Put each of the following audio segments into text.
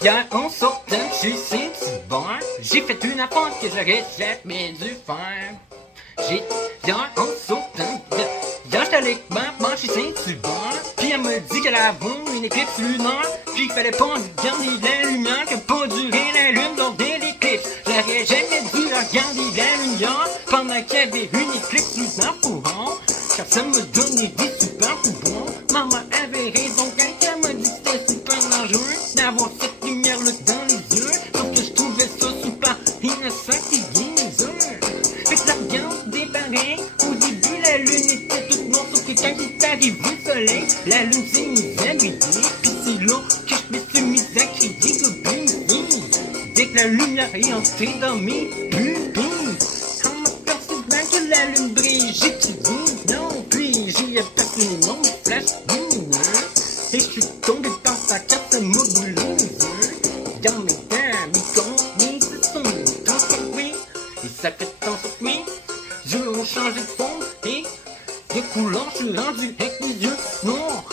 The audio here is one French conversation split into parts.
Hier, en sortant de chez Saint-Hubert, j'ai fait une affaire que j'aurais jamais dû faire. Hier, en sortant hier, j'étais avec maman chez Saint-Hubert, puis elle m'a dit qu'elle avait une éclipse lunaire, puis qu'il fallait pas regarder la lumière, que pas durer la lune lors de l'éclipse. J'aurais jamais dû regarder la lumière pendant qu'il y avait une éclipse lunaire pour moi, car ça me donnait des super pouvoirs. Maman avait raison quand elle m'a dit que c'était super dangereux d'avoir cette lumière-là dans les yeux, sauf que je trouvais ça super innocent et guériseux. Fait que la regardais pareil, au début la lune était toute noire, sauf que quand il est arrivé le soleil, la lune s'est mise à briller, pis c'est là que je me suis mise à crier goblin. Dès que la lumière est entrée dans mes pupilles, en m'apercevant que la lune brille, j'ai crié non, puis j'ai aperçu mon flash lumineux, et je suis tombé par sa carte à moduleuse. Dans mes dents, mes compagnies se sont transformées, et ça fait tant sur mes yeux ont changé de fond, et de couleur, je suis rendu avec les yeux noirs.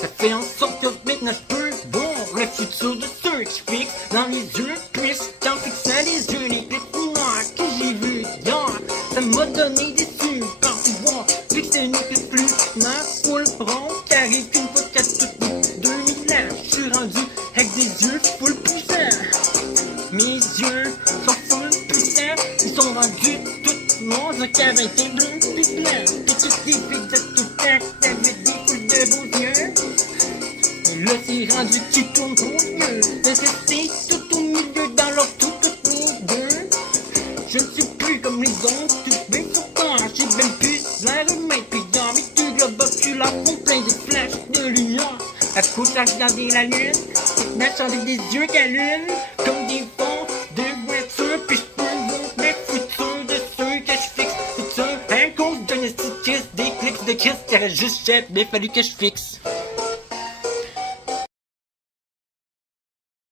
Ça fait en sorte que maintenant je peux voir le futur de ceux qui fixent dans les yeux, puisqu'en fixant les yeux, les petites noirs que j'ai vues hier, ça m'a donné des super pouvoirs. Fixer une éclipse plus lunaire, full rond, qui arrive qu'une fois qu'à toutes les 2000 ans, je suis rendu avec des yeux full puissants. Mes yeux sont full puissants, ils sont rendus tout noirs, donc avec des bleus pis blancs, pis toutes les filles de tout le temps, avec des foules de beaux yeux. Et là c'est rendu que tu tournes ton yeux, de rester tout au milieu dans leur tout milieu. Je ne suis plus comme les autres, tu fais sur terre, j'ai même plus l'air humain, pis dans mes deux globes oculaires font plein de flashs de lumière. À cause de regarder la lune, maintenant j'en ai des yeux qu'à lune, comme des fonds de voiture, pis je peux voir le futur de ceux que je fixe. C'est ça, à cause d'un esti de crise, d'éclipse de Christ, qui aurait juste jamais fallu que je fixe.